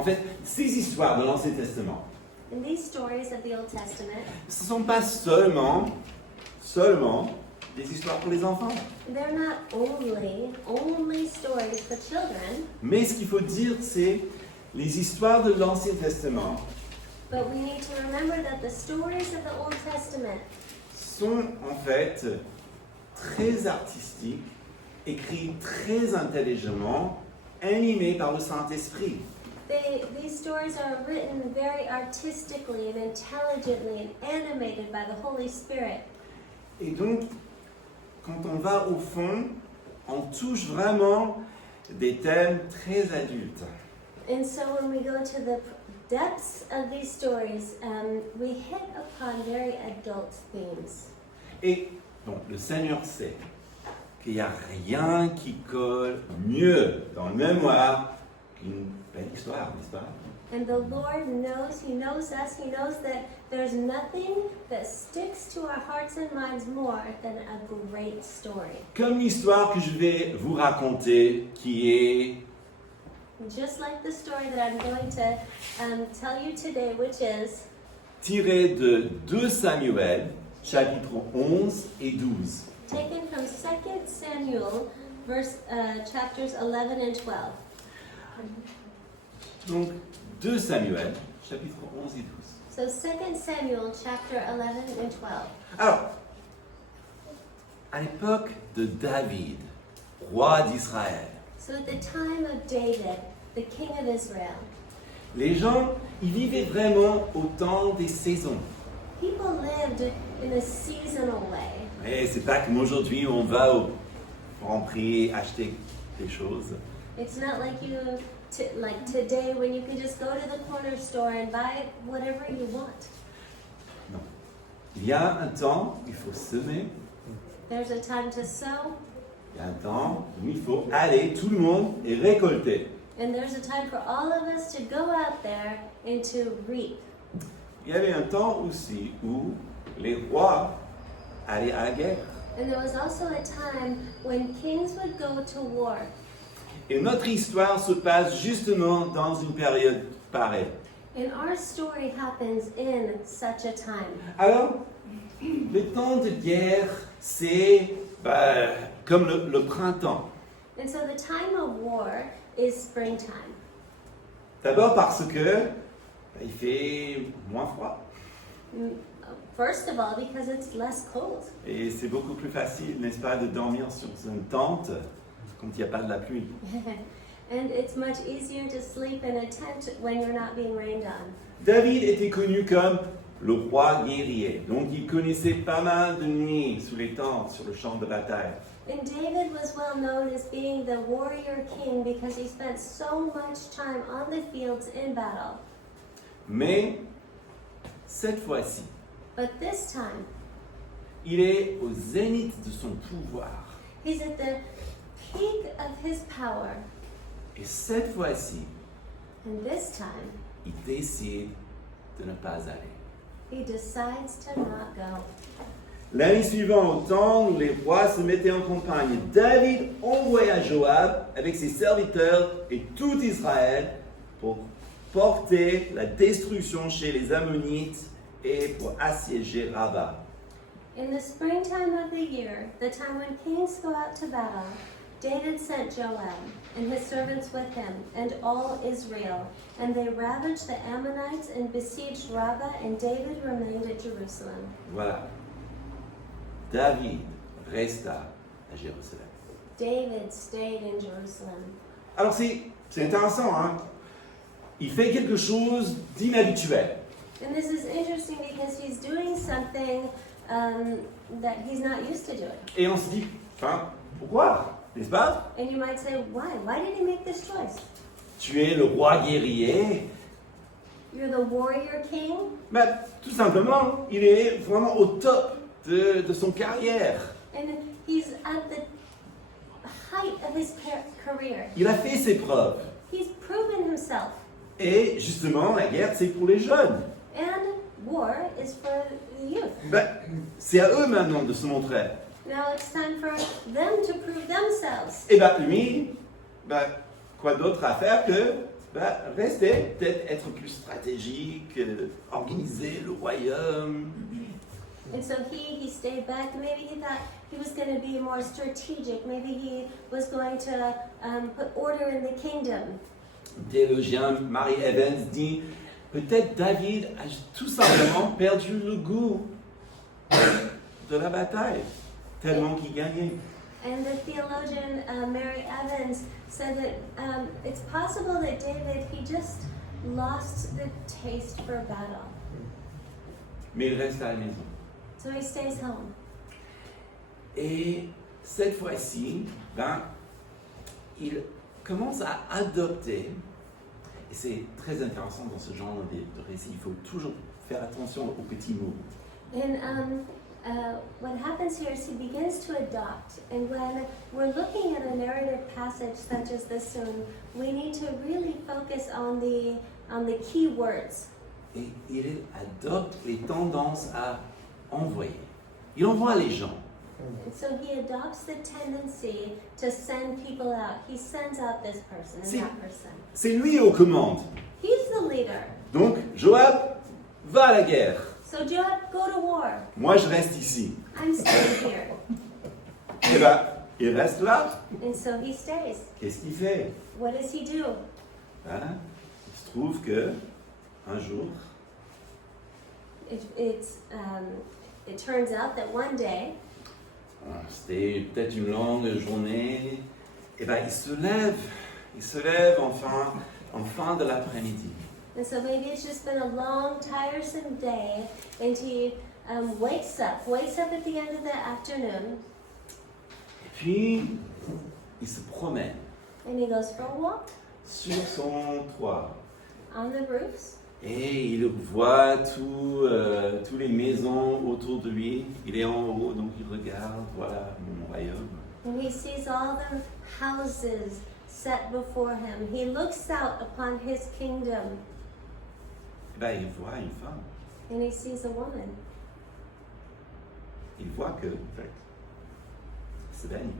En fait, ces histoires de l'Ancien Testament, And these stories of the Old Testament, ce ne sont pas seulement des histoires pour les enfants. they're not only stories for children, Mais ce qu'il faut dire, c'est les histoires de l'Ancien Testament but we need to remember that the stories of the Old Testament sont en fait très artistiques, écrits très intelligemment, animés par le Saint-Esprit. these stories are written very artistically and intelligently and animated by the Holy Spirit. Et donc, quand on va au fond, on touche vraiment des thèmes très adultes. And so when we go to the depths of these stories, we hit upon very adult themes. Et donc, le Seigneur sait qu'il n'y a rien qui colle mieux dans le mémoire qu'une belle histoire, n'est-ce pas? And the Lord knows, He knows us, He knows that there's nothing that sticks to our hearts and minds more than a great story. Comme l'histoire que je vais vous raconter, qui est Just like the story that I'm going to tell you today, which is tirée de 2 Samuel, chapitres 11 et 12. taken from 2 Samuel, chapters 11 and 12. Donc, 2 Samuel, chapitres 11 et 12. So 2 Samuel, chapter 11 and 12. Alors, à l'époque de David, roi d'Israël, So at the time of David, the king of Israel, les gens, ils vivaient vraiment au temps des saisons. people lived in a seasonal way. Et c'est pas comme aujourd'hui où on va au Franprix acheter des choses. It's not like like today when you can just go to the corner store and buy whatever you want. Non. Il y a un temps où il faut semer, There's a time to sow, il y a un temps où il faut aller, tout le monde, et récolter. and there's a time for all of us to go out there and to reap. Il y avait un temps aussi où les rois allaient à la guerre. And there was also a time when kings would go to war. Et notre histoire se passe justement dans une période pareille. And our story happens in such a time. Alors, le temps de guerre, c'est comme le printemps. And so the time of war is springtime. D'abord parce que il fait moins froid. First of all, because it's less cold. Et c'est beaucoup plus facile, n'est-ce pas, de dormir sur une tente quand il n'y a pas de la pluie. And it's much easier to sleep in a tent when you're not being rained on. David était connu comme le roi guerrier, donc il connaissait pas mal de nuits sous les tentes, sur le champ de bataille. And David was well known as being the warrior king because he spent so much time on the fields in battle. Mais cette fois-ci, But this time, il est au zénith de son pouvoir. he's at the peak of his power. Et cette fois-ci, And this time, il décide de ne pas aller. he decides to not go. L'année suivante, au temps où les rois se mettaient en campagne, David envoya Joab avec ses serviteurs et tout Israël pour porter la destruction chez les Ammonites et pour assiéger Rabat. In the springtime of the year, the time when kings go out to battle, David sent Joab and his servants with him and all Israel, and they ravaged the Ammonites and besieged Rabbah, and David remained at Jerusalem. Voilà. David resta à Jérusalem. David stayed in Jerusalem. Alors c'est intéressant, hein? Il fait quelque chose d'inhabituel. And this is interesting because he's doing something that he's not used to doing. Et on se dit, pourquoi? N'est-ce pas? And you might say, why? Why did he make this choice? Tu es le roi guerrier. You're the warrior king? Tout simplement, il est vraiment au top de son carrière. And he's at the height of his career. Il a fait ses preuves. He's proven himself. Et justement, la guerre, c'est pour les jeunes. And war is for the youth. C'est à eux maintenant de se montrer. Now it's time for them to prove themselves. Et lui, quoi d'autre à faire que restait, peut-être être plus stratégique, organiser le royaume. And so he stayed back. Maybe he thought he was going to be more strategic. Maybe he was going to put order in the kingdom. Théologien Mary Evans dit peut-être David a tout simplement perdu le goût de la bataille, tellement qu'il gagnait. And the theologian Mary Evans said that it's possible that David, he just lost the taste for battle. Mais il reste à la maison. So he stays home. Et cette fois-ci, il commence à adopter, et c'est très intéressant dans ce genre de récit, il faut toujours faire attention aux petits mots. And what happens here is he begins to adopt. And when we're looking at a narrative passage such as this one, we need to really focus on the key words. Et il adopte les tendances à envoyer. Il envoie les gens. And so he adopts the tendency to send people out. He sends out this person and that person. C'est lui aux commandes. He's the leader. Donc, Joab va à la guerre. So Joab, go to war. Moi, je reste ici. I'm staying here. Et il reste là. And so he stays. Qu'est-ce qu'il fait? What does he do? Il se trouve que un jour, It turns out that one day, c'était peut-être une longue journée, et il se lève en fin de l'après-midi. and so maybe it's just been a long, tiresome day, and he wakes up at the end of the afternoon, Et puis, il se promène and he goes for a walk sur son toit. on the roofs, Et il voit toutes les maisons autour de lui. Il est en haut, donc il regarde, voilà mon royaume. and he sees all the houses set before him. He looks out upon his kingdom, Et il voit une femme. and he sees a woman. Il voit que, en fait, c'est Dani.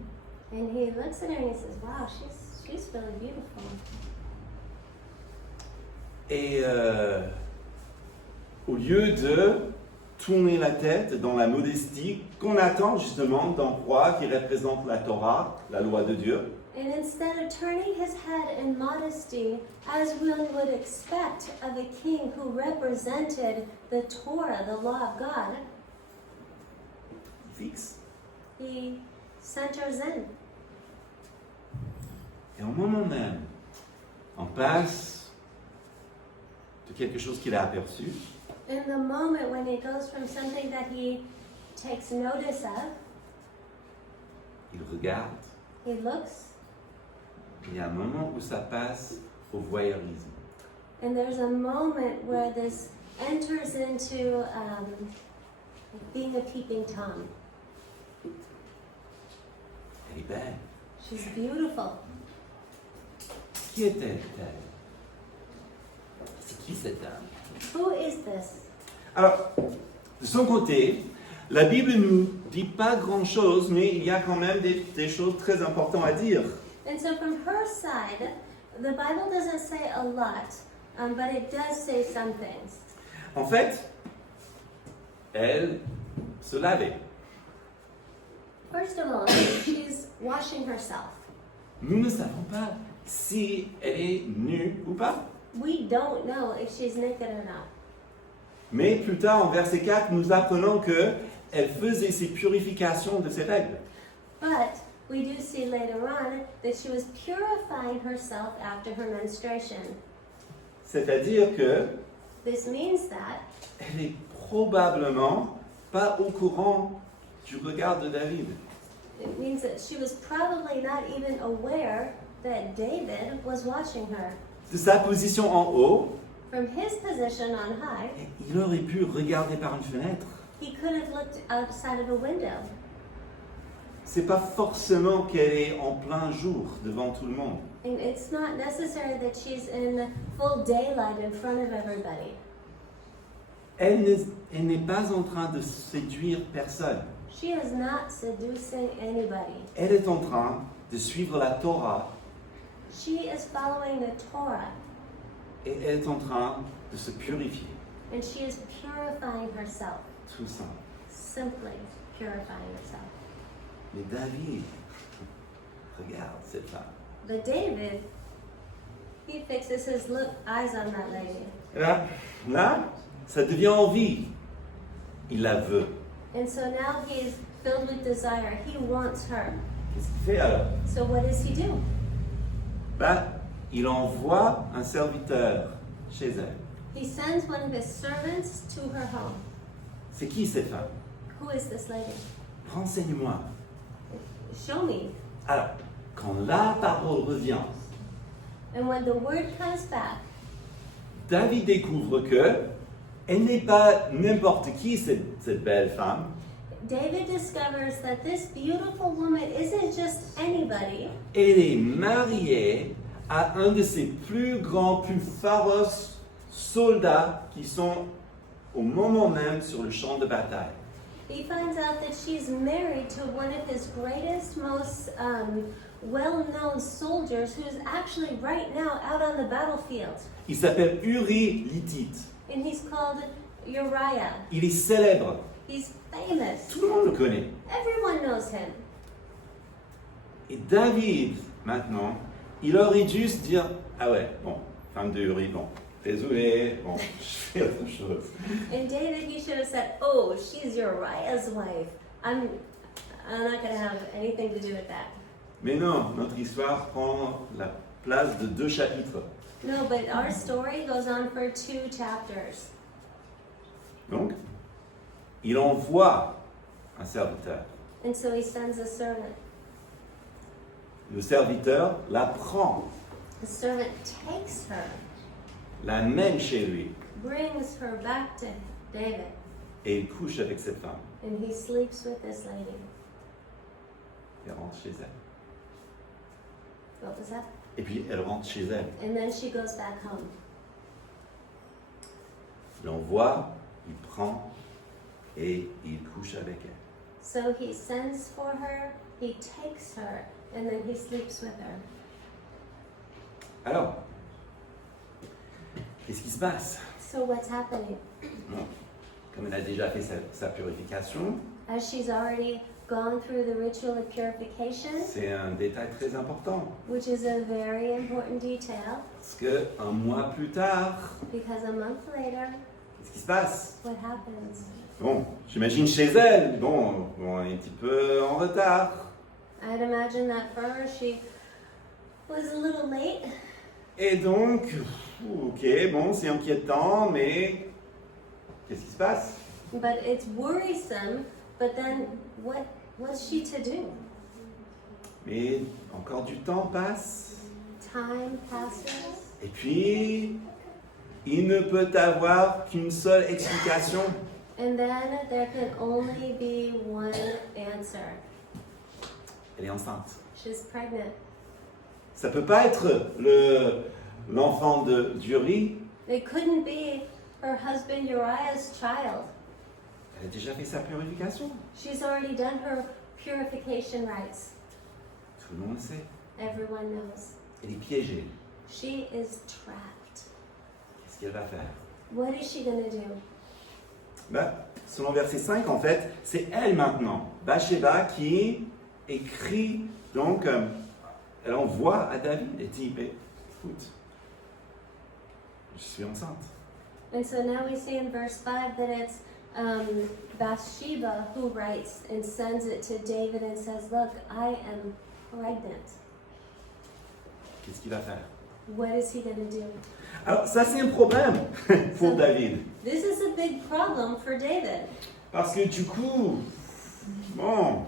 And he looks at her and he says, wow, she's really beautiful. Et au lieu de tourner la tête dans la modestie qu'on attend justement d'un roi qui représente la Torah, la loi de Dieu, And instead of turning his head in modesty, as one would expect of a king who represented the Torah, the law of God, il fixe. he centers in. Et au moment même, en passe de quelque chose qu'il a aperçu, In the moment when he goes from something that he takes notice of, il regarde, he looks, il y a un moment où ça passe au voyeurisme. and there's a moment where this enters into being a peeping Tom. Elle est belle. She's beautiful. Qui était-elle? C'est qui cette dame? Who is this? Alors, de son côté, la Bible ne nous dit pas grand-chose, mais il y a quand même des choses très importantes à dire. And so from her side, the Bible doesn't say a lot, but it does say some things. En fait, elle se lavait. First of all, she's washing herself. Nous ne savons pas si elle est nue ou pas. We don't know if she's naked or not. Mais plus tard, en verset 4, nous apprenons que elle faisait ses purifications de ses règles. But we do see later on that she was purifying herself after her menstruation. C'est-à-dire que This means that elle est probablement pas au courant du regard de David. it means that she was probably not even aware that David was watching her. De sa position en haut, From his position on high, il aurait pu regarder par une fenêtre. he could have looked outside of a window. C'est pas forcément qu'elle est en plein jour devant tout le monde. And it's not necessary that she's in full daylight in front of everybody. Elle n'est pas en train de séduire personne. She is not seducing anybody. Elle est en train de suivre la Torah She is following the Torah et elle est en train de se purifier. And she is purifying herself, Tout simple. simply purifying herself. Mais David, regarde cette femme. But David, he fixes his eyes on that lady. Et là, ça devient envie. Il la veut. And so now he's filled with desire. He wants her. Qu'est-ce qu'il fait alors? So what does he do? Il envoie un serviteur chez elle. He sends one of his servants to her home. C'est qui cette femme? Who is this lady? Renseigne-moi. Show me. Alors, quand la parole revient, And when the word comes back, David découvre que elle n'est pas n'importe qui, cette belle femme. David discovers that this beautiful woman isn't just anybody. Elle est mariée à un de ses plus grands, plus féroces soldats qui sont au moment même sur le champ de bataille. He finds out that she's married to one of his greatest, most well-known soldiers who's actually right now out on the battlefield. Il s'appelle Uri l'Hittite. And he's called Uriah. Il est célèbre. He's famous. Tout le monde le connaît. Everyone knows him. Et David, maintenant, il aurait dû se dire, ah ouais, bon, femme de Uri, bon, désolé, bon, je fais autre chose. And David, he should have said, oh, she's Uriah's wife. I'm not going to have anything to do with that. Mais non, notre histoire prend la place de 2 chapitres. No, but our story goes on for 2 chapters. Donc, il envoie un serviteur. And so he sends a servant. Le serviteur la prend, The servant takes her, la mène chez lui brings her back to David, et il couche avec cette femme. and he sleeps with this lady. Elle rentre chez elle. What was that? Et puis elle rentre chez elle. And then she goes back home. Il l'envoie, il prend et il couche avec elle. So he sends for her, he takes her, and then he sleeps with her. Alors, qu'est-ce qui se passe? So what's happening? Bon, comme elle a déjà fait sa purification, As she's already gone through the ritual of purification, c'est un détail très important. which is a very important detail, Parce qu'un mois plus tard, because a month later, qu'est-ce qui se passe? what happens? Bon, j'imagine chez elle, bon, on est un petit peu en retard. I'd imagine that for her, she was a little late. Et donc, ok, bon, c'est inquiétant, mais qu'est-ce qui se passe? But it's worrisome, but then what's she to do? Mais encore du temps passe. Time passes, Et puis, il ne peut avoir qu'une seule explication. and then there can only be one answer. Elle est enceinte. She's pregnant. Ça peut pas être l'enfant d'Uri. It couldn't be her husband Uriah's child. Elle a déjà fait sa purification. She's already done her purification rites. Tout le monde sait. Everyone knows. Elle est piégée. She is trapped. Qu'est-ce qu'elle va faire? What is she going to do? Selon verset 5, en fait, c'est elle maintenant, Bathsheba, qui écrit, donc, elle envoie à David et dit, écoute, je suis enceinte. And so now we see in verse 5 that it's Bathsheba who writes and sends it to David and says, look, I am pregnant. Qu'est-ce qu'il va faire? What is he going to do? Alors, ça, c'est un problème pour David. This is a big problem for David. Parce que du coup, bon,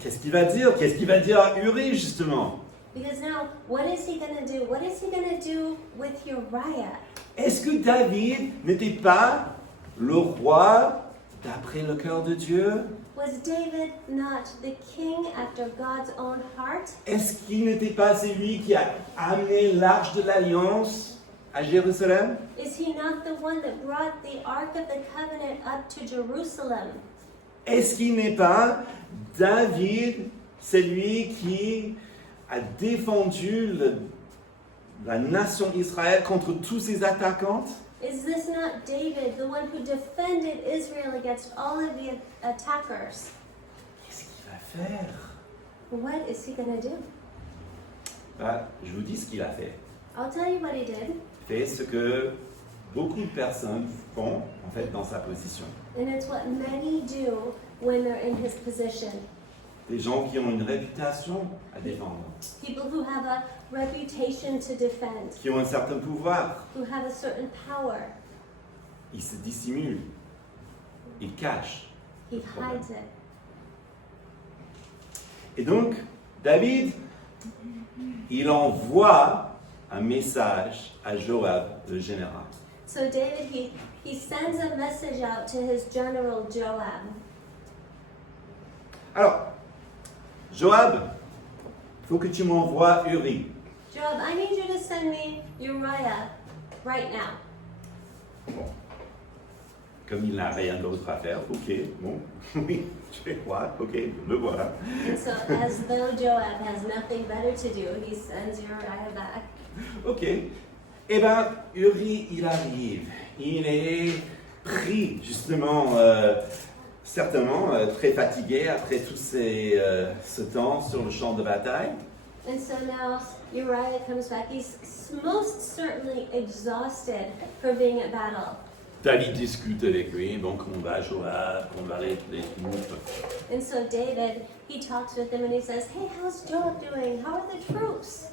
qu'est-ce qu'il va dire? Qu'est-ce qu'il va dire à Uri, justement? Because now, what is he going to do? What is he going to do with Uriah? Est-ce que David n'était pas le roi d'après le cœur de Dieu? Was David not the king after God's own heart? Est-ce qu'il n'était pas celui qui a amené l'arche de l'Alliance à Jérusalem? Is he not the one that brought the Ark of the Covenant up to Jerusalem? Est-ce qu'il n'est pas David, celui qui a défendu la nation Israël contre tous ses attaquantes? Is this not David, the one who defended Israel against all of the attackers? Qu'est-ce qu'il va faire? What is he going to do? Je vous dis ce qu'il a fait. I'll tell you what he did. Il fait ce que beaucoup de personnes font en fait dans sa position. And it's what many do when they're in his position. Des gens qui ont une réputation à défendre, People who have a reputation to defend, qui ont un certain pouvoir. who have a certain power. Ils se dissimulent, ils cachent. He hides it. Et donc, David, il envoie un message à Joab, le général. So David, he sends a message out to his general Joab. Alors, Joab, il faut que tu m'envoies Uri. Joab, I need you to send me Uriah right now. Bon. Comme il n'a rien d'autre à faire, ok, bon, oui, je vais voir, ok, le voilà. And so as though Joab has nothing better to do, he sends Uriah back. Ok. Eh bien, Uri, il arrive. Il est pris, justement, certainement très fatigué après tout ce temps sur le champ de bataille. And so now Uriah comes back. He's most certainly exhausted for being at battle. David discute avec lui, bon, comment va Joab, comment va les troupes. And so David, he talks with him and he says, hey, how's Joab doing? How are the troops?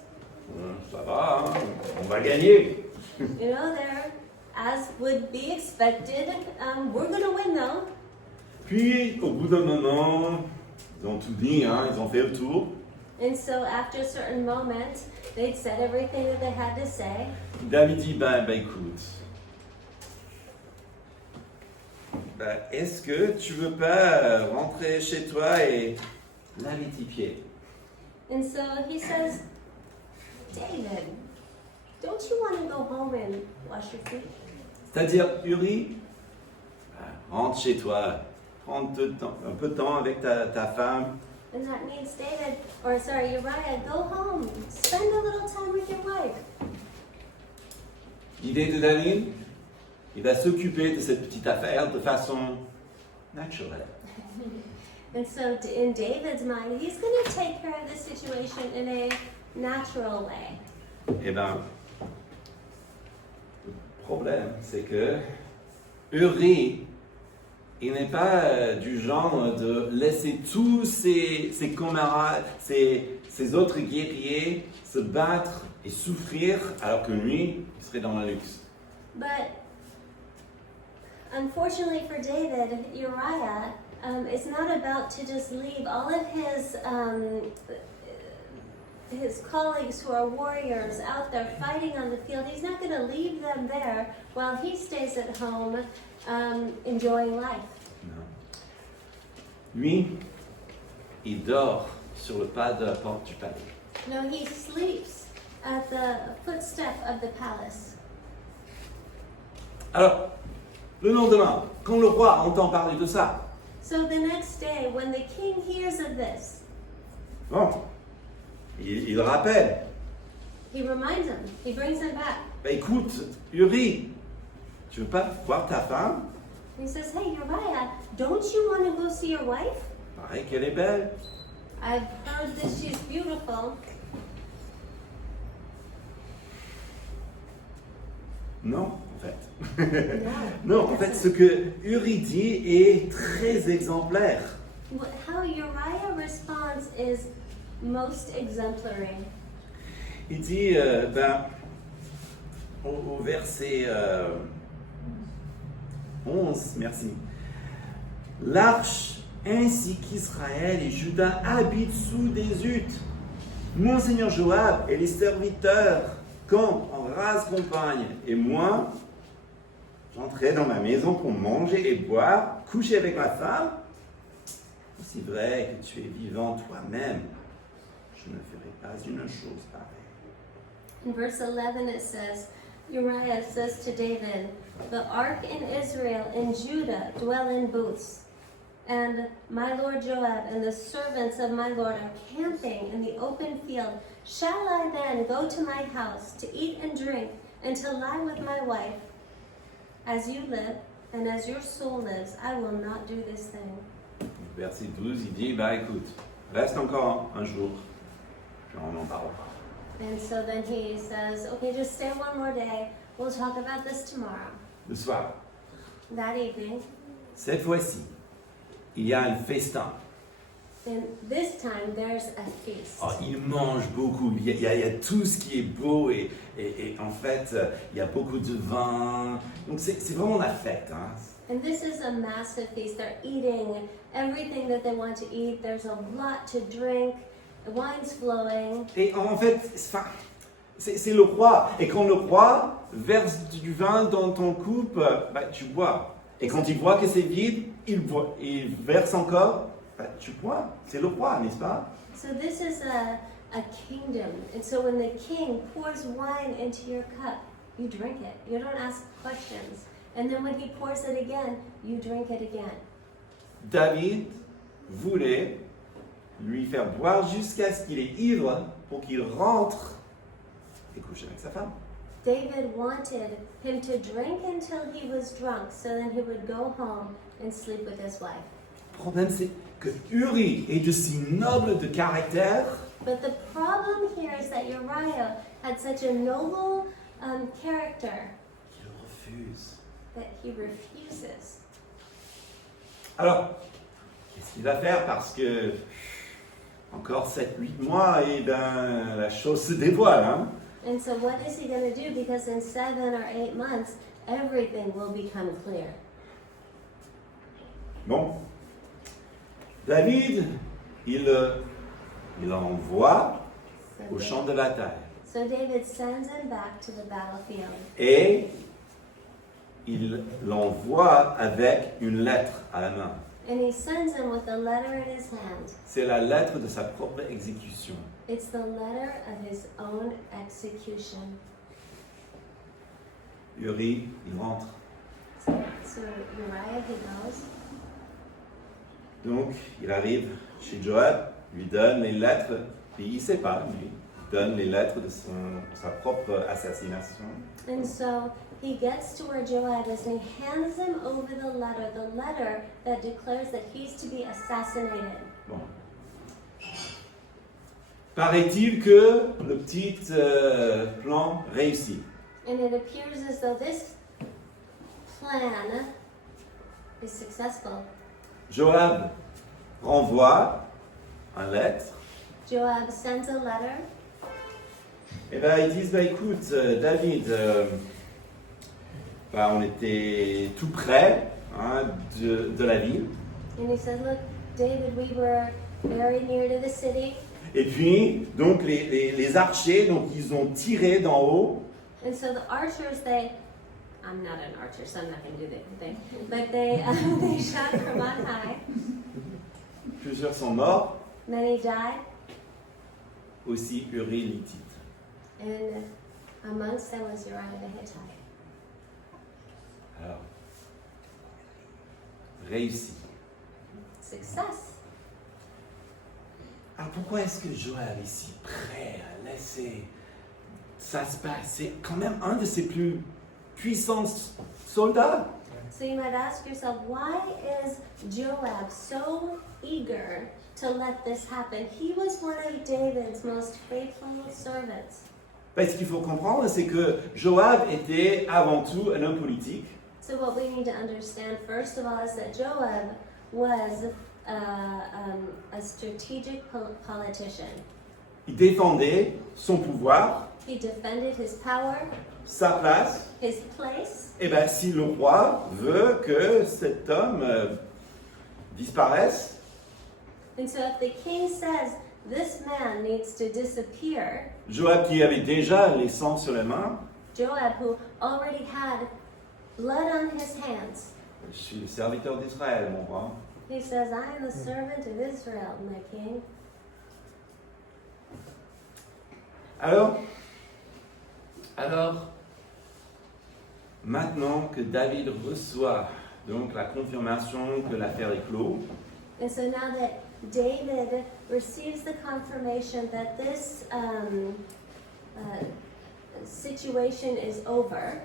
Ça va, hein, on va gagner. You know, they're, as would be expected, we're going to win though. Puis, au bout d'un moment, ils ont tout dit, hein, ils ont fait le tour. And so after a certain moment, they'd said everything that they had to say. David dit, ben écoute, est-ce que tu veux pas rentrer chez toi et laver tes pieds? And so he says, David, don't you want to go home and wash your feet? C'est-à-dire, Uri, rentre chez toi, prends un peu de temps avec ta femme. And that means David, or sorry, Uriah, go home. Spend a little time with your wife. L'idée de David, il va s'occuper de cette petite affaire de façon naturelle. And so in David's mind, he's going to take care of the situation in a natural way. Eh bien, le problème, c'est que Uri, il n'est pas du genre de laisser tous ses camarades, ses autres guerriers se battre et souffrir alors que lui, il serait dans le luxe. But unfortunately for David, Uriah is not about to just leave all of his colleagues who are warriors out there fighting on the field. He's not going to leave them there while he stays at home enjoying life. Non. Lui, il dort sur le pas de la porte du palais. No, he sleeps at the footstep of the palace. Alors, le lendemain, quand le roi entend parler de ça, So the next day, when the king hears of this, bon, il rappelle, he reminds him, he brings him back. écoute, Uri, tu veux pas voir ta femme? He says, hey, Uriah, don't you want to go see your wife? Paraît qu'elle est belle. I've heard that she's beautiful. Non, en fait. No. Non, en fait, ce que Uri dit est très exemplaire. How Uriah responds is most exemplary. Il dit, au verset 11, merci. L'arche ainsi qu'Israël et Juda habitent sous des huttes. Mon Seigneur Joab et les serviteurs campent en rase campagne. Et moi, j'entrais dans ma maison pour manger et boire, coucher avec ma femme. C'est vrai que tu es vivant toi-même. Je ne ferai pas une chose pareille. In verse 11 it says, Uriah says to David, the ark in Israel and Judah dwell in booths. And my lord Joab and the servants of my lord are camping in the open field. Shall I then go to my house to eat and drink and to lie with my wife? As you live and as your soul lives, I will not do this thing. Verset 12, il dit, bah écoute, reste encore un jour, puis on en parlera. And so then he says, okay, just stay one more day. We'll talk about this tomorrow. Le soir, That evening, cette fois-ci, il y a un festin. and this time there's a feast. Oh, ils mangent beaucoup, il y a tout ce qui est beau et en fait, il y a beaucoup de vin. Donc c'est vraiment la fête. Hein. And this is a massive feast. They're eating everything that they want to eat. There's a lot to drink. The wine's flowing. Et en fait, c'est le roi. Et quand le roi verse du vin dans ton coupe, bah, tu bois. Et quand il voit que c'est vide, il verse encore, bah, tu bois. C'est le roi, n'est-ce pas? So this is a kingdom. And so when the king pours wine into your cup, you drink it. You don't ask questions. And then when he pours it again, you drink it again. David voulait lui faire boire jusqu'à ce qu'il est ivre pour qu'il rentre et couche avec sa femme. David wanted him to drink until he was drunk, so then he would go home and sleep with his wife. Le problème, c'est que Uri est de si noble de caractère. But the problem here is that Uriah had such a noble character Qu'il refuse. that he refuses. Alors, qu'est-ce qu'il va faire? Parce que encore 7-8 mois, et ben la chose se dévoile. Hein? And so what is he going to do? Because in 7 or 8 months, everything will become clear. Bon, David, il envoie au champ de bataille. So David sends him back to the battlefield. Et il l'envoie avec une lettre à la main. And he sends him with a letter in his hand. C'est la lettre de sa propre exécution. It's the letter of his own execution. Uri, il rentre. So Uriah, he goes. Donc, il arrive chez Joab, lui donne les lettres, et il ne sait pas, lui, il donne les lettres de sa propre assassination. And so he gets to where Joab is and he hands him over the letter that declares that he's to be assassinated. Bon. Paraît-il que le petit plan réussit. And it appears as though this plan is successful. Joab renvoie une lettre. Joab sends a letter. Et ben ils disent, bah écoute, David, bah, on était tout près hein, de la ville. And he says, look, David, we were very near to the city. Et puis, donc les archers, donc ils ont tiré d'en haut. And so the archers, I'm not an archer, so I'm not going to do the thing. But they shot from on high. Plusieurs sont morts, Many died. aussi Uri l'Hittite. And amongst them was Uriah the Hittite. Alors, réussi. Success. Alors pourquoi est-ce que Joab est si prêt à laisser ça se passer? C'est quand même un de ses plus puissants soldats. So you might ask yourself, why is Joab so eager to let this happen? He was one of David's most faithful servants. Ce qu'il faut comprendre, c'est que Joab était avant tout un homme politique. So what we need to understand first of all is that Joab was a strategic politician. Il défendait son pouvoir, He defended his power, sa place. his place. Et bien, si le roi veut que cet homme disparaisse, And so if the king says this man needs to disappear, Joab qui avait déjà les sangs sur les mains, Joab, who already had blood on his hands, je suis le serviteur d'Israël, mon roi. he says, I am the servant of Israel, my king. Alors, maintenant que David reçoit donc la confirmation que l'affaire est close. And so now that David receives the confirmation that this situation is over,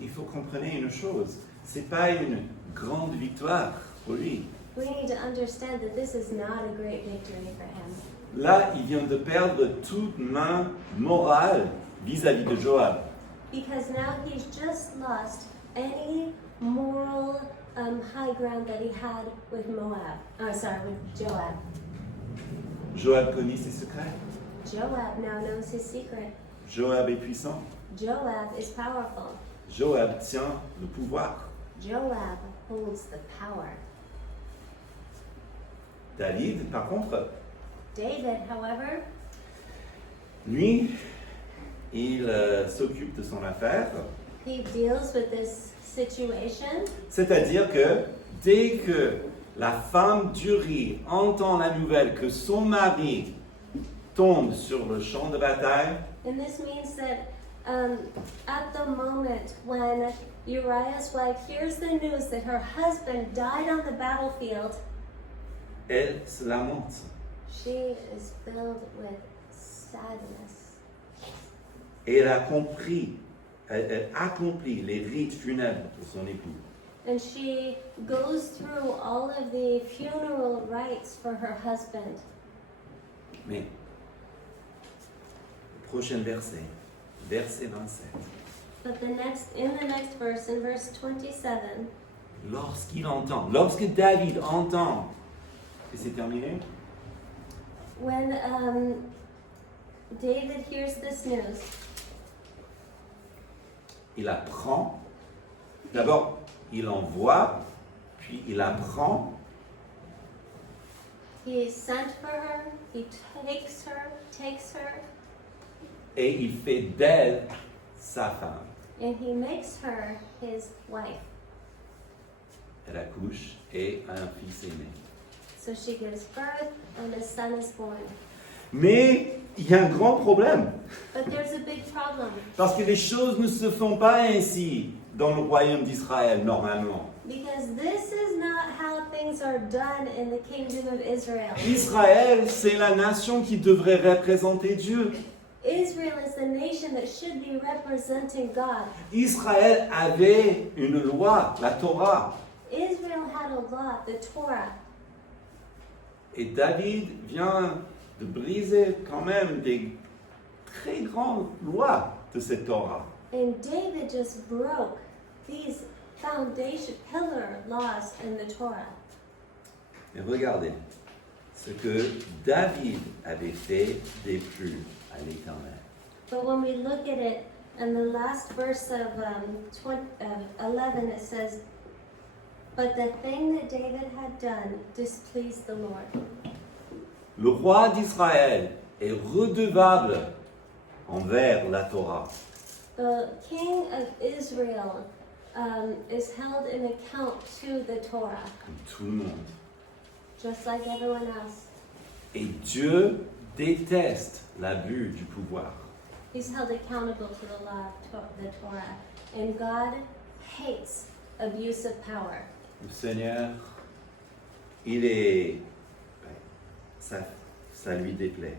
Il faut comprendre une chose, c'est pas une grande victoire pour lui. we need to understand that this is not a great victory for him. Là, il vient de perdre toute main morale vis-à-vis de Joab. Because now he's just lost any moral high ground that he had with with Joab. Joab connaît ses secrets. Joab now knows his secret. Joab est puissant. Joab is powerful. Joab tient le pouvoir. Joab holds the power. David, par contre, David, however, lui, il s'occupe de son affaire. he deals with this situation. C'est-à-dire que dès que la femme d'Uri entend la nouvelle que son mari tombe sur le champ de bataille, And this means that at the moment when Uriah's wife hears the news that her husband died on the battlefield, elle se lamente. she is filled with sadness. Et elle a compris, elle accomplit les rites funèbres pour son époux. And she goes through all of the funeral rites for her husband. Mais, le prochain verset, verset 27, But in the next verse, in verse 27, lorsque David entend que c'est terminé, when David hears this news, il apprend, d'abord il envoie, puis il apprend, he sent for her, he takes her, et il fait d'elle sa femme. and he makes her his wife. Elle accouche et a un fils aîné. So she gives birth and a son is born. Mais il y a un grand problème, But there's a big problem parce que les choses ne se font pas ainsi dans le royaume d'Israël normalement. because this is not how things are done in the kingdom of Israel. Israël, c'est la nation qui devrait représenter Dieu. Israel is the nation that should be representing God. Israël avait une loi, la Torah. Israel had a law, the Torah. Et David vient de briser quand même des très grandes lois de cette Torah. And David just broke these foundation pillar laws in the Torah. Et regardez ce que David avait fait déplu à l'Éternel. But when we look at it, in the last verse of 11, it says, "But the thing that David had done displeased the Lord." Le roi d'Israël est redevable envers la Torah. The king of Israel is held in account to the Torah, Comme tout le monde. just like everyone else. Et Dieu déteste l'abus du pouvoir. He's held accountable to the law of the Torah. And God hates abuse of power. Le Seigneur, il est... Ça lui déplaît.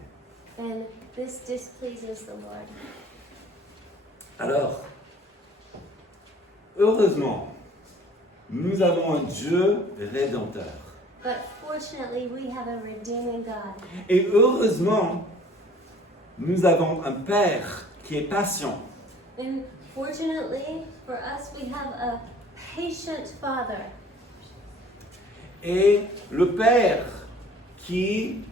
And this displeases the Lord. Alors, heureusement, nous avons un Dieu rédempteur. But fortunately, we have a redeeming God. Et heureusement, nous avons un Père qui est patient. And fortunately for us, we have a patient Father. Et le Père qui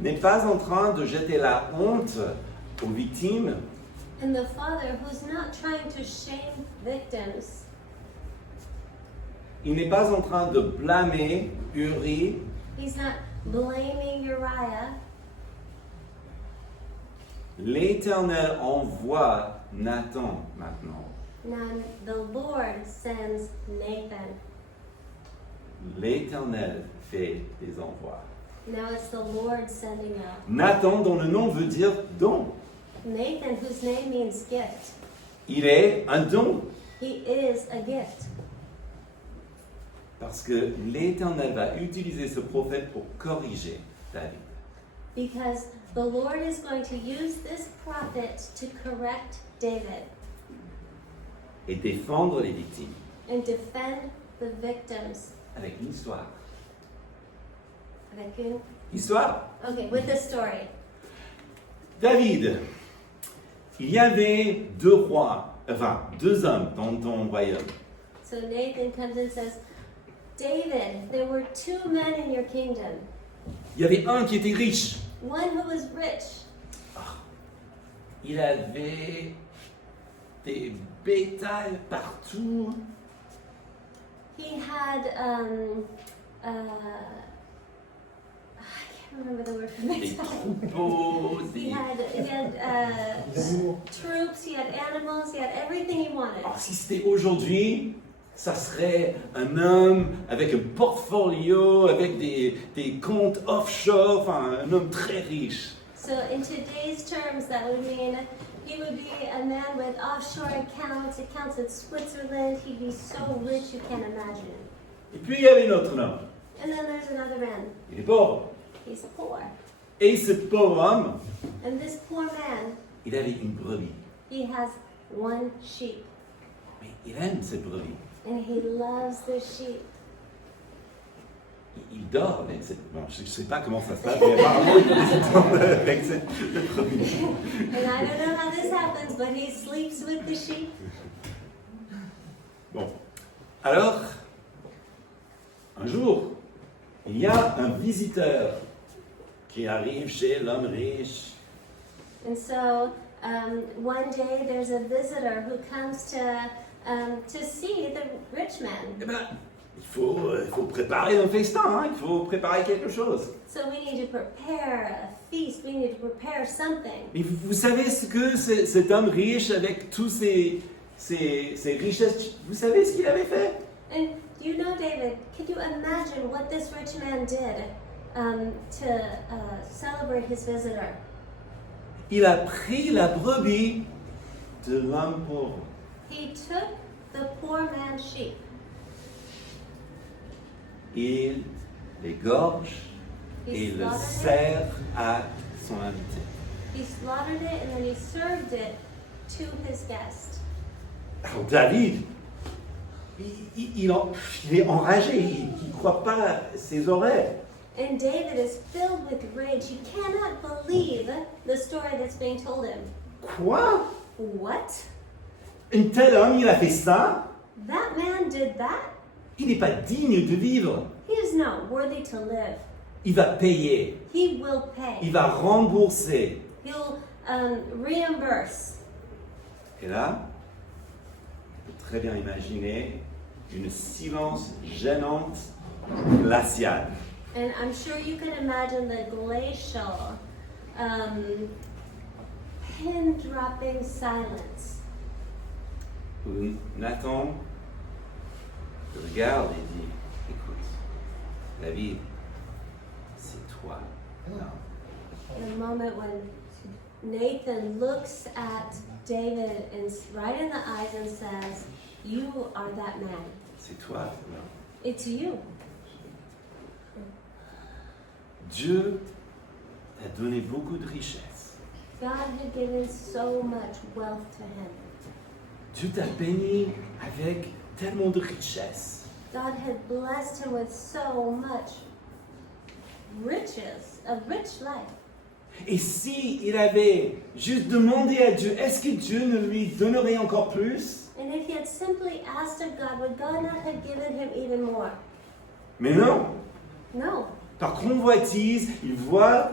n'est pas en train de jeter la honte aux victimes, And the Father who's not trying to shame victims. il n'est pas en train de blâmer Uri, He's not blaming Uriah. l'Éternel envoie Nathan maintenant. Now the Lord sends Nathan. L'Éternel fait des envois. Now it's the Lord sending out. Nathan, dont le nom veut dire don. Nathan, whose name means gift. Il est un don. He is a gift. Parce que l'Éternel va utiliser ce prophète pour corriger David. Because the Lord is going to use this prophet to correct David Et défendre les victimes and defend the victims. avec une histoire. Avec une... Histoire. Okay, with the story. David, il y avait deux hommes dans ton royaume. So Nathan comes and says, David, there were two men in your kingdom. Il y avait un qui était riche. One who was rich. Il avait des bétails partout. He had, I can't remember the word for Des myself. troupeaux, He had troops, he had animals, he had everything he wanted. Alors, si c'était aujourd'hui, ça serait un homme avec un portfolio, avec des comptes offshore, enfin un homme très riche. So in today's terms, that would mean he would be a man with offshore accounts in Switzerland. He'd be so rich you can't imagine. Et puis il y avait un autre homme, And then there's another man. il est pauvre. He's poor. Et ce pauvre homme, And this poor man, il avait une brebis. he has one sheep. Mais il aime cette brebis. And he loves the sheep. Il dort avec cette brebis. Bon, je ne sais pas comment ça se passe, mais apparemment il dort avec cette brebis. And I don't know how this happens, but he sleeps with the sheep. Bon. Alors, un jour, il y a un visiteur qui arrive chez l'homme riche. And so one day there's a visitor who comes to see the rich man. Eh ben, il faut préparer un festin, hein, il faut préparer quelque chose. So we need to prepare a feast. We need to prepare something. Mais vous savez ce que cet homme riche, avec tous ses richesses, vous savez ce qu'il avait fait? And do you know, David? Can you imagine what this rich man did to celebrate his visitor? Il a pris la brebis de l'homme pauvre. He took the poor man's sheep. Il l'égorge et He le slaughtered sert à son invité. it. He slaughtered it and then he served it to his guest. Alors David, il est enragé, il ne croit pas ses oreilles. And David is filled with rage. He cannot believe the story that's being told him. Quoi? What? Un tel homme, il a fait ça? That man did that? Il n'est pas digne de vivre. He is not worthy to live. Il va payer, He will pay. il va rembourser. He'll reimburse. Et là, on peut très bien imaginer une silence gênante, glaciale. And I'm sure you can imagine the glacial, pin-dropping silence. Où Nathan le regarde et dit, écoute, David, c'est toi. In a moment when Nathan looks at David and right in the eyes and says, "You are that man. C'est toi. It's you." Dieu t'a donné beaucoup de richesses. God had given so much wealth to him. Dieu t'a béni avec tellement de richesses. God had blessed him with so much riches, a rich life. Et si il avait juste demandé à Dieu, est-ce que Dieu ne lui donnerait encore plus? And if he had simply asked of God, would God not have given him even more? Mais non. No. Par convoitise, il voit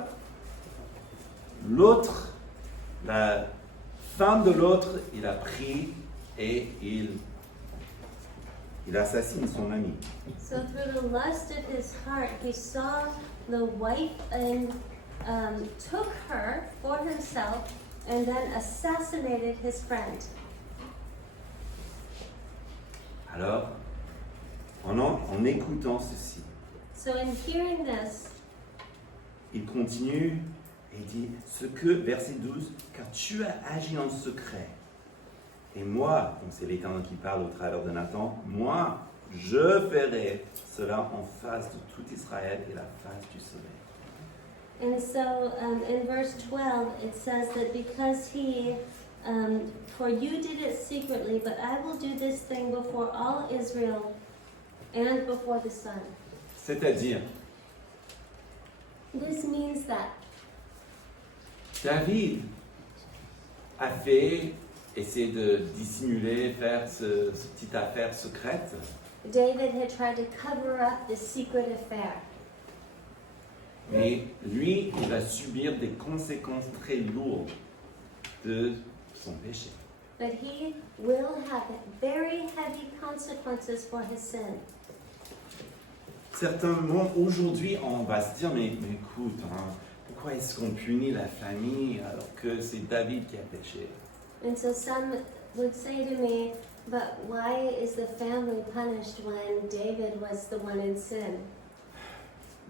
l'autre, la femme de l'autre, il a pris et il assassine son ami. So through the lust of his heart, he saw the wife and took her for himself and then assassinated his friend. Alors, en écoutant ceci, So in hearing this, il continue et dit verset 12, car tu as agi en secret. Et moi, donc c'est l'Éternel qui parle au travers de Nathan, moi, je ferai cela en face de tout Israël et la face du soleil. And so in verse 12, it says that because for you did it secretly, but I will do this thing before all Israel and before the sun. C'est-à-dire, This means that David a essayé de dissimuler, faire ce petite affaire secrète. David had tried to cover up this secret affair. Mais lui, il va subir des conséquences très lourdes de son péché. But he will have very heavy consequences for his sin. Certainement, aujourd'hui, on va se dire, mais écoute, pourquoi est-ce qu'on punit la famille alors que c'est David qui a péché? And so some would say to me, but why is the family punished when David was the one in sin?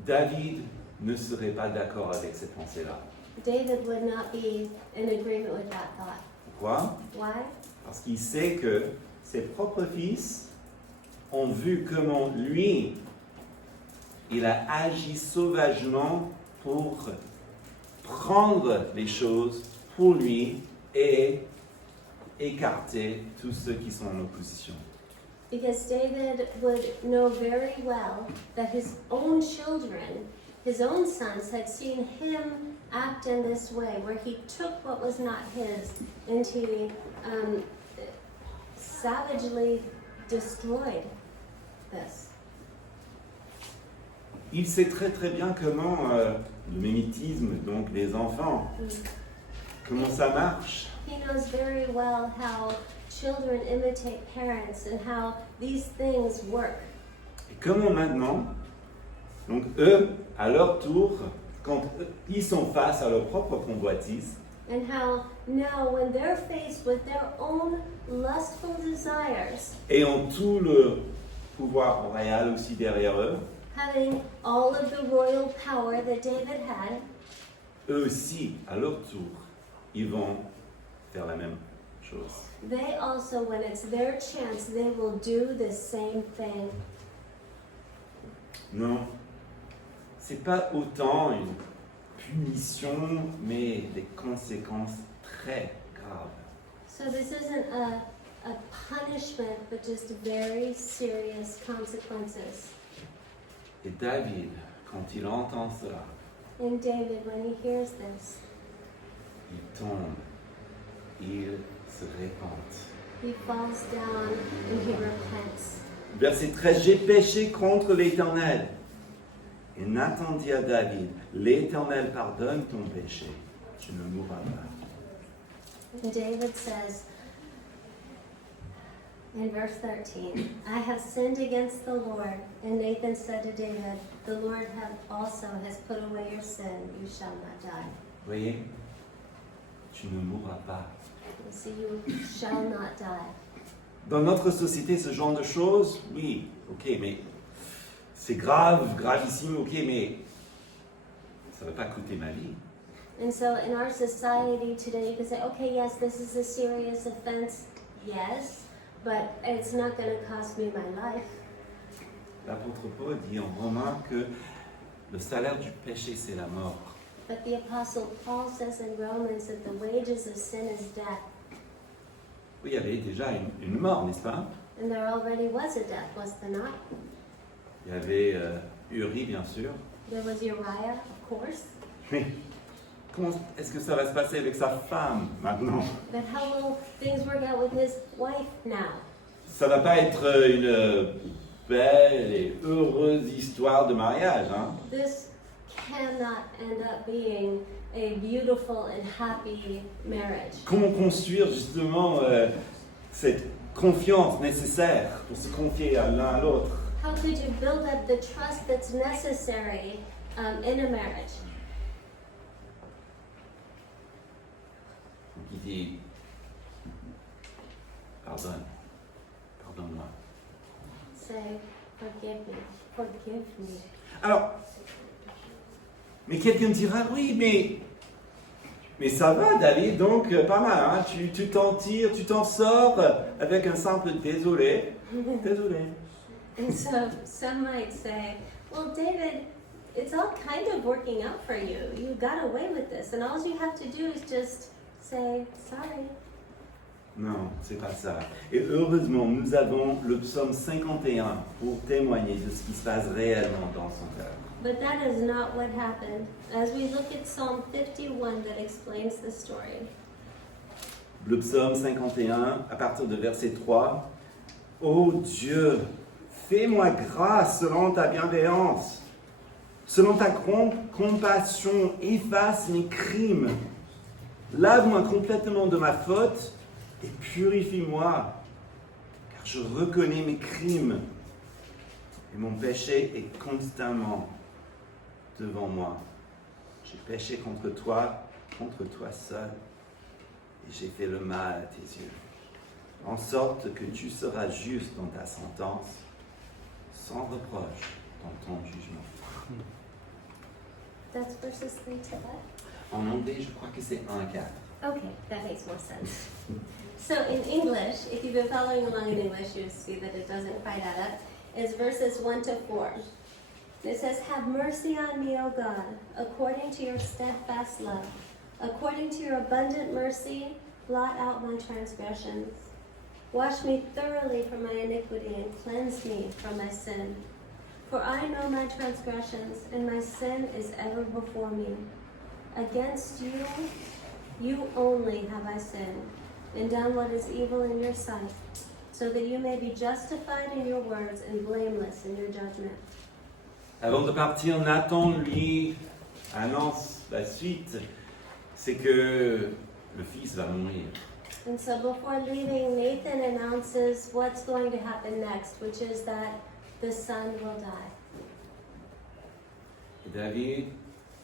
David ne serait pas d'accord avec cette pensée-là. David would not be in agreement with that thought. Pourquoi? Why? Parce qu'il sait que ses propres fils ont vu comment lui, il a agi sauvagement pour prendre les choses pour lui et écarter tous ceux qui sont en opposition. Because David would know very well that his own children, his own sons, had seen him act in this way, where he took what was not his and he savagely destroyed this. Il sait très très bien comment le mimétisme, donc les enfants, comment ça marche. He knows very well how children imitate parents and how these things work. Et comment maintenant, donc eux, à leur tour, quand ils sont face à leur propre convoitise, And how now, when they're faced with their own lustful desires, et ont tout le pouvoir royal aussi derrière eux, having all of the royal power that David had, eux aussi, à leur tour, ils vont faire la même chose. they also, when it's their chance, they will do the same thing. Non, c'est pas autant une punition, mais des conséquences très graves. So this isn't a punishment, but just very serious consequences. Et David, quand il entend cela, And David, when he hears this, il tombe, il se repent. he falls down and he repents. Verset 13, j'ai péché contre l'Éternel. Et Nathan dit à David, l'Éternel pardonne ton péché, tu ne mourras pas. And David says in verse 13, I have sinned against the Lord. And Nathan said to David, the Lord also has put away your sin. You shall not die. Vous voyez, tu ne mourras pas. You see, you shall not die. Dans notre société, ce genre de choses, oui, ok, mais c'est grave, gravissime, ok, mais ça ne va pas coûter ma vie. And so in our society today, you can say, okay, yes, this is a serious offense. Yes, but it's not going to cost me my life. L'apôtre Paul dit en Romains que le salaire du péché, c'est la mort. But the Apostle Paul says in Romans that the wages of sin is death. Oui, il y avait déjà une mort, n'est-ce pas? And there already was a death, was there not? Il y avait Uri, bien sûr. There was Uriah, of course. Mais comment est-ce que ça va se passer avec sa femme maintenant? But how will things work out with his wife now? Ça va pas être une belle et heureuse histoire de mariage, hein? This cannot end up being a beautiful and happy marriage. Comment construire justement cette confiance nécessaire pour se confier à l'un à l'autre? How could you build up the trust that's necessary in a marriage? Donc il dit, pardonne-moi. Say, forgive me. Alors, mais quelqu'un dira, oui, mais ça va, David, donc pas mal, hein? Tu t'en tires, tu t'en sors avec un simple désolé. Désolé. And so some might say, well, David, it's all kind of working out for you. You got away with this, and all you have to do is just say, sorry. Non, c'est pas ça. Et heureusement, nous avons le psaume 51 pour témoigner de ce qui se passe réellement dans son cœur. But that is not what happened. As we look at Psalm 51 that explains the story. Le psaume 51, à partir de verset 3. Ô Dieu, fais-moi grâce selon ta bienveillance. Selon ta compassion, efface mes crimes. Lave-moi complètement de ma faute et purifie-moi, car je reconnais mes crimes et mon péché est constamment devant moi. J'ai péché contre toi seul, et j'ai fait le mal à tes yeux, en sorte que tu seras juste dans ta sentence, sans reproche dans ton jugement. That's verses 3 to what? En anglais, je crois que c'est 1-4. Okay, that makes more sense. So in English, if you've been following along in English, you see that it doesn't quite add up. It's verses 1 to 4. It says, have mercy on me, O God, according to your steadfast love. According to your abundant mercy, blot out my transgressions. Wash me thoroughly from my iniquity and cleanse me from my sin. For I know my transgressions, and my sin is ever before me. Against you, you only have I sinned, and done what is evil in your sight, so that you may be justified in your words and blameless in your judgment. Avant de partir, Nathan lui annonce la suite, c'est que le fils va mourir. And so before leaving, Nathan announces what's going to happen next, which is that the son will die. Et David,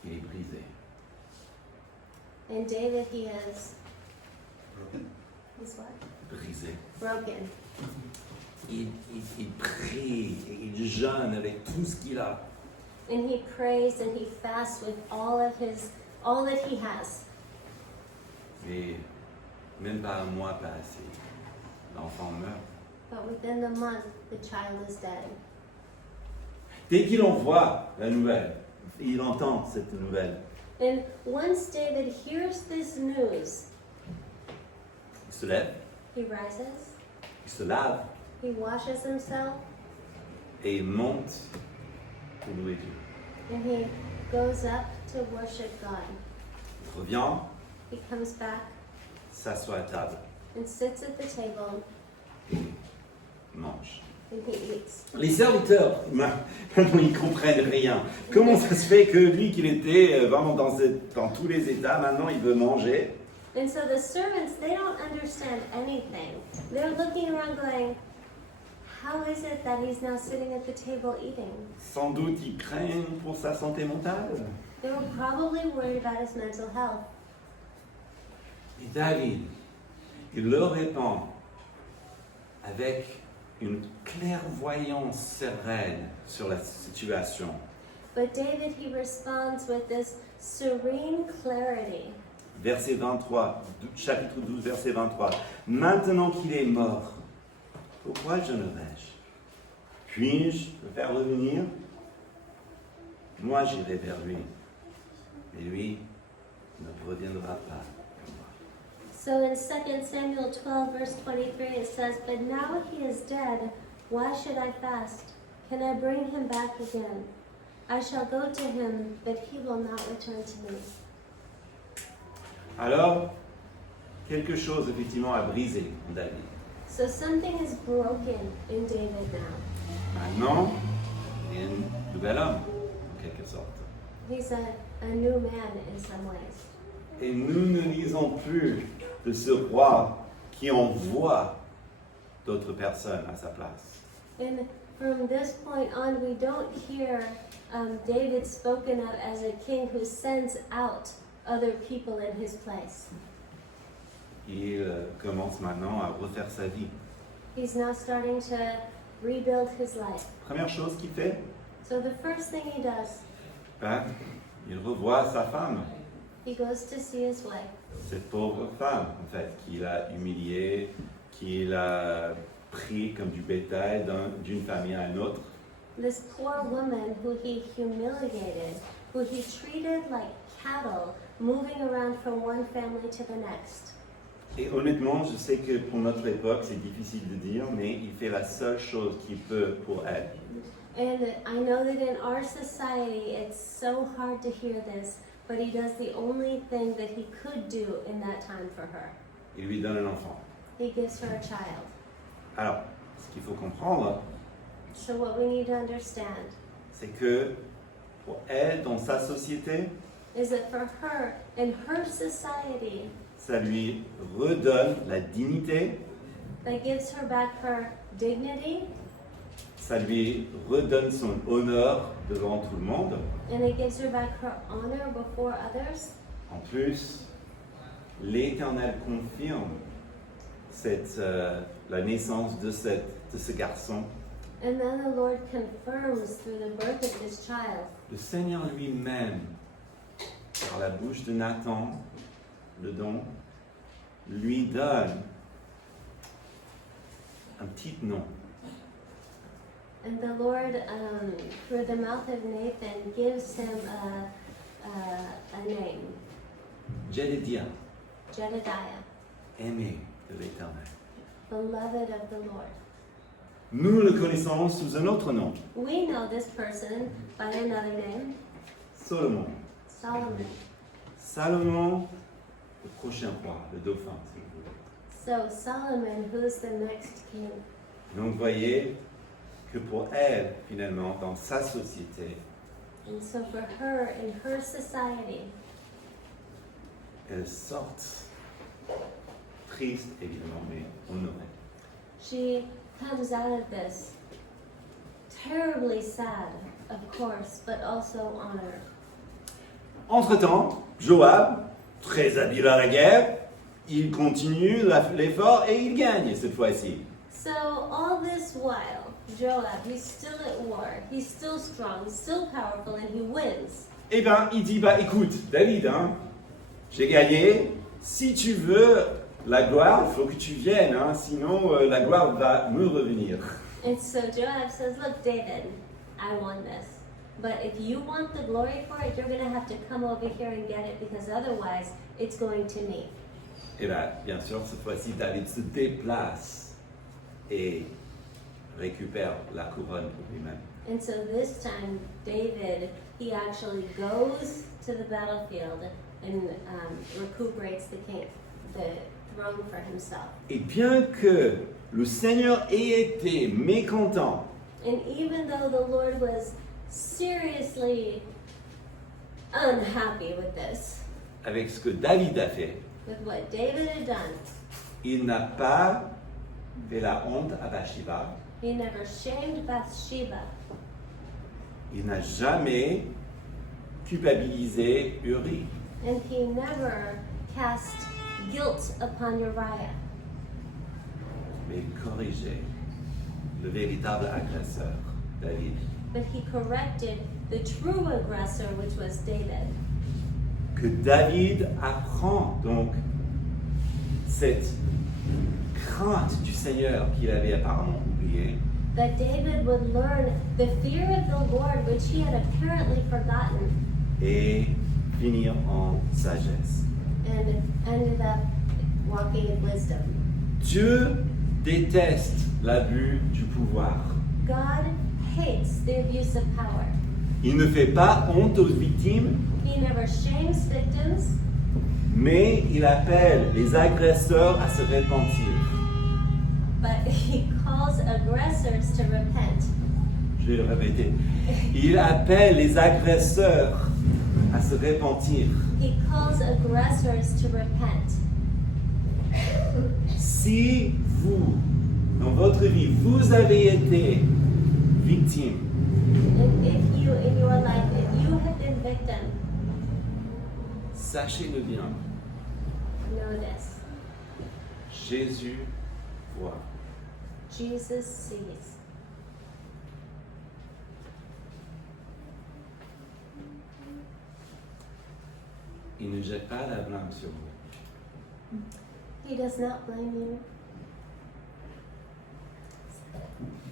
il est brisé. And David, he is he's what? Brisé. Broken. Il prie et il jeûne avec tout ce qu'il a. And he prays and he fasts with all that he has. Et même pas un mois passé, l'enfant meurt. But within the month, the child is dead. Dès qu'il envoie la nouvelle, il entend cette nouvelle, And once David hears this news, il se lève, he rises, il se lave he washes himself, et il monte pour louer Dieu. and he goes up to worship God. Il revient, He comes back s'assoit à table and sits at the table et mange. and he eats. Les serviteurs, maintenant ils comprennent rien. Comment ça se fait que lui, qu'il était vraiment dans tous les états, maintenant il veut manger? And so the servants, they don't understand anything. They're looking around going, how is it that he's now sitting at the table eating? Sans doute ils craignent pour sa santé mentale. They were probably worried about his mental health. Et David, il leur répond avec une clairvoyance sereine sur la situation. But David, he responds with this serene clarity. Verset 23, chapitre 12, verset 23. Maintenant qu'il est mort, pourquoi jeûnerai-je? Puis-je le faire revenir? Moi j'irai vers lui, mais lui ne reviendra pas. So in 2 Samuel 12, verse 23, it says, but now he is dead, why should I fast? Can I bring him back again? I shall go to him, but he will not return to me. Alors, quelque chose effectivement a brisé en David. So something is broken in David now. Maintenant, il est un nouvel homme, en quelque sorte. He's a new man in some ways. Et nous ne lisons plus de ce roi qui envoie d'autres personnes à sa place. And from this point on, we don't hear David spoken of as a king who sends out other people in his place. Il commence maintenant à refaire sa vie. He's now starting to rebuild his life. Première chose qu'il fait, So the first thing he does, il revoit sa femme, he goes to see his wife. cette pauvre femme en fait, qu'il a humiliée, qu'il a pris comme du bétail d'une famille à une autre. This poor woman who he humiliated, who he treated like cattle, moving around from one family to the next. Et honnêtement, je sais que pour notre époque, c'est difficile de dire, mais il fait la seule chose qu'il peut pour elle. And I know that in our society, it's so hard to hear this, but he does the only thing that he could do in that time for her. Il lui donne un enfant. He gives her a child. Alors, ce qu'il faut comprendre, So what we need to understand c'est que pour elle, dans sa société, is that for her, in her society, ça lui redonne la dignité, that gives her back her dignity, ça lui redonne son honneur devant tout le monde. and it gives her back her honor before others. En plus, l'Éternel confirme la naissance de ce garçon. And then the Lord confirms through the birth of this child. Le Seigneur lui-même, par la bouche de Nathan, le don, lui donne un petit nom. And the Lord, through the mouth of Nathan, gives him a name, Jedediah, Jedediah, aimé de l'Éternel. beloved of the Lord. Nous le connaissons sous un autre nom, We know this person by another name, Salomon. Solomon. Salomon, le prochain roi, le dauphin, si vous voulez. So Solomon, who's the next king? Donc, vous voyez que pour elle, finalement, dans sa société, And so for her, in her society, elle sort triste, évidemment, mais honorée. she comes out of this terribly sad, of course, but also honored. Entre-temps, Joab, très habile à la guerre, il continue l'effort et il gagne cette fois-ci. So all this while, Joab, he's still at war, he's still strong, he's still powerful, and he wins. Eh bien, il dit, écoute, David, j'ai gagné, si tu veux la gloire, il faut que tu viennes, sinon la gloire va me revenir. And so Joab says, look, David, I won this. But if you want the glory for it, you're going to have to come over here and get it, because otherwise it's going to me. Et là, bien sûr, cette fois-ci, David se déplace et récupère la couronne pour lui-même. And so this time, David, he actually goes to the battlefield and recuperates the throne for himself. Et bien que le Seigneur ait été mécontent And even though the Lord was seriously unhappy with this, avec ce que David a fait, with what David had done, il n'a pas fait la honte à Bathsheba, he never shamed Bathsheba. il n'a jamais culpabilisé Uri. And he never cast guilt upon Uriah, Mais il corrigeait le véritable agresseur, David. but he corrected the true aggressor, which was David. Que David apprend donc cette crainte du Seigneur qu'il avait apparemment oubliée That David would learn the fear of the Lord, which he had apparently forgotten, et finir en sagesse. and ended up walking in wisdom. Dieu déteste l'abus du pouvoir. God hates the abuse of power. Il ne fait pas honte aux victimes, He never shames victims, mais il appelle les agresseurs à se repentir. but he calls aggressors to repent. Je vais le répéter. Il appelle les agresseurs à se repentir. He calls aggressors to repent. Si vous, dans votre vie, vous avez été victime, And if you, in your life, if you have been victim, sachez-le bien, know this. Jésus voit. Jesus sees. Il ne jette pas la blâme sur vous. He does not blame you.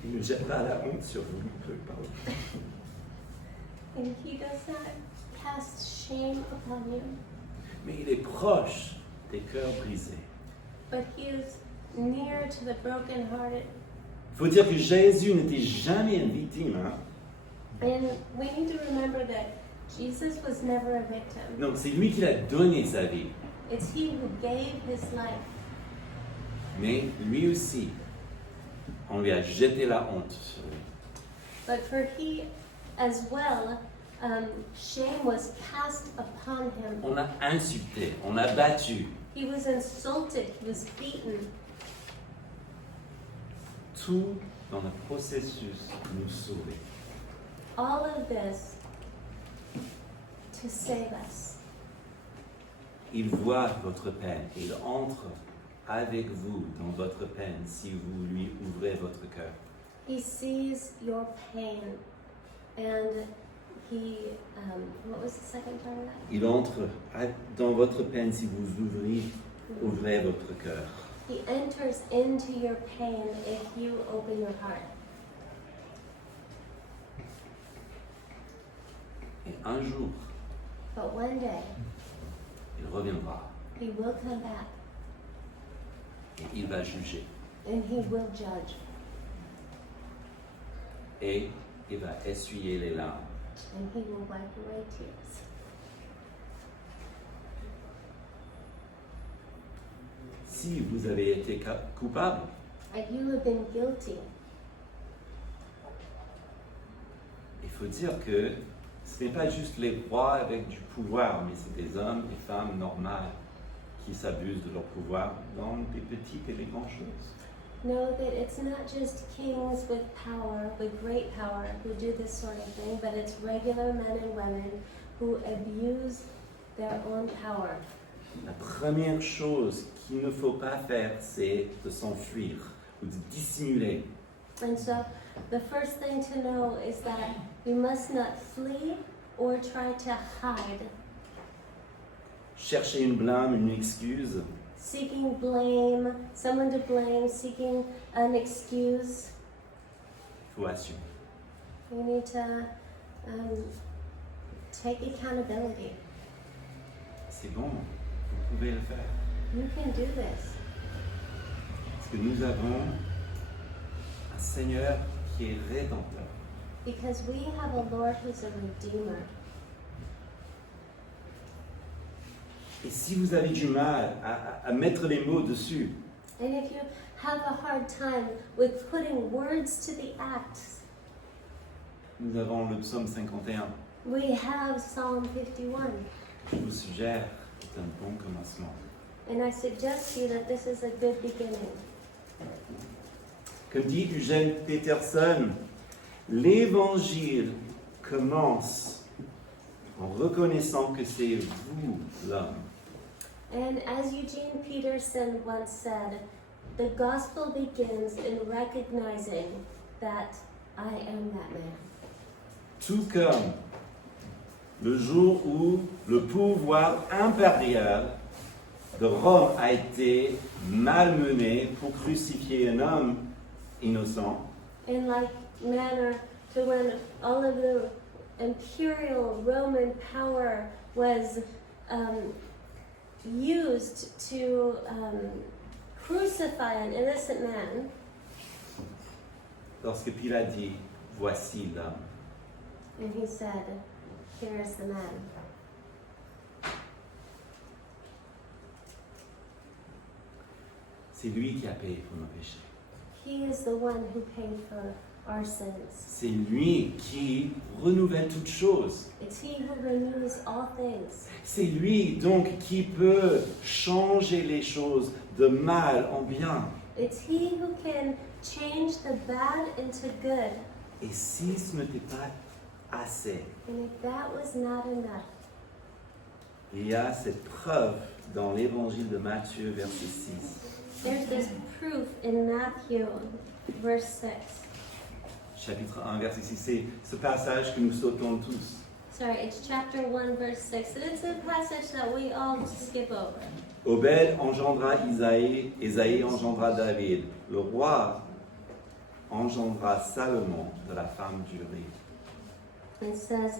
Il ne jette pas la honte sur vous. Pardon. And he does not cast shame upon you, Mais il est proche des cœurs brisés. but he is near to the brokenhearted. Il faut dire que Jésus n'était jamais une victime. Hein? And we need to remember that Jesus was never a victim. Non, c'est lui qui a donné sa vie. It's he who gave his life. Mais lui aussi, on lui a jeté la honte sur lui. But for he as well, shame was cast upon him. On a insulté, on a battu. He was insulted, he was beaten. Tout dans le processus de nous sauver. All of this to save us. Il voit votre peine. Il entre avec vous dans votre peine si vous lui ouvrez votre cœur. He sees your pain, and he, what was the second part of that? Il entre dans votre peine si vous ouvrez votre cœur. He enters into your pain if you open your heart. Et un jour, But one day, il reviendra he will come back et il va juger. and he will judge, Et il va essuyer les larmes. and he will wipe away tears. Si vous avez été coupable, If you have been guilty, il faut dire que ce n'est pas juste les rois avec du pouvoir, mais c'est des hommes et femmes normales qui s'abusent de leur pouvoir dans les petites et les grandes choses. know that it's not just kings with power, with great power, who do this sort of thing, but it's regular men and women who abuse their own power. La première chose qu'il ne faut pas faire, c'est de s'enfuir ou de dissimuler. And so the first thing to know is that you must not flee or try to hide, Chercher une blâme, une excuse, seeking blame, someone to blame, seeking an excuse. il faut assumer. You need to take accountability. C'est bon, vous pouvez le faire. You can do this Parce que nous avons un Seigneur qui est rédempteur. because we have a Lord who's a redeemer. Et si vous avez du mal à mettre les mots dessus, And if you have a hard time with putting words to the acts, nous avons le psaume 51. we have Psalm 51. Je vous suggère, c'est un bon commencement. And I suggest to you that this is a good beginning. Comme dit Eugène Peterson, l'évangile commence en reconnaissant que c'est vous l'homme. And as Eugene Peterson once said, the gospel begins in recognizing that I am that man. Tout comme le jour où le pouvoir impérial de Rome a été malmené pour crucifier un homme innocent, In like manner to when all of the imperial Roman power was used to crucify an innocent man, lorsque Pilate dit « Voici l'homme and he said, here is the man. ». C'est lui qui a payé pour nos péchés. He is the one who paid for our sins. C'est lui qui renouvelle toutes choses. It's he who renews all things. C'est lui donc qui peut changer les choses de mal en bien. It's he who can change the bad into good. Et si ce n'était pas assez, And if that was not enough, il y a cette preuve dans l'évangile de Matthieu, verset 6. there's this proof in Matthew, verse 6. Chapitre 1, verset 6. C'est ce passage que nous sautons tous. Sorry, it's chapter 1, verse 6. And it's a passage that we all skip over. Obed engendra Isaïe, Isaïe engendra David. Le roi engendra Salomon de la femme d'Uri. It says,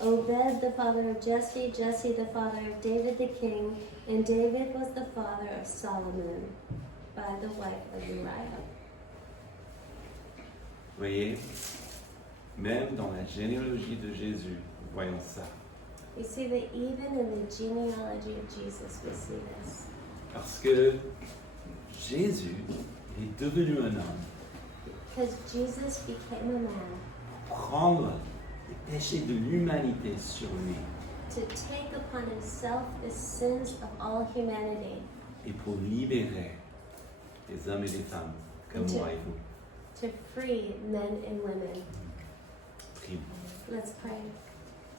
Obed the father of Jesse, Jesse the father of David the king, and David was the father of Solomon by the wife of Uriah. Vous voyez, même dans la généalogie de Jésus, nous voyons ça. You see that even in the genealogy of Jesus, we see this. Parce que Jésus est devenu un homme, Because Jesus became a man prendre les péchés de l'humanité sur lui, to take upon himself the sins of all humanity, et pour libérer les hommes et les femmes comme moi et vous. to free men and women. Prions. Let's pray.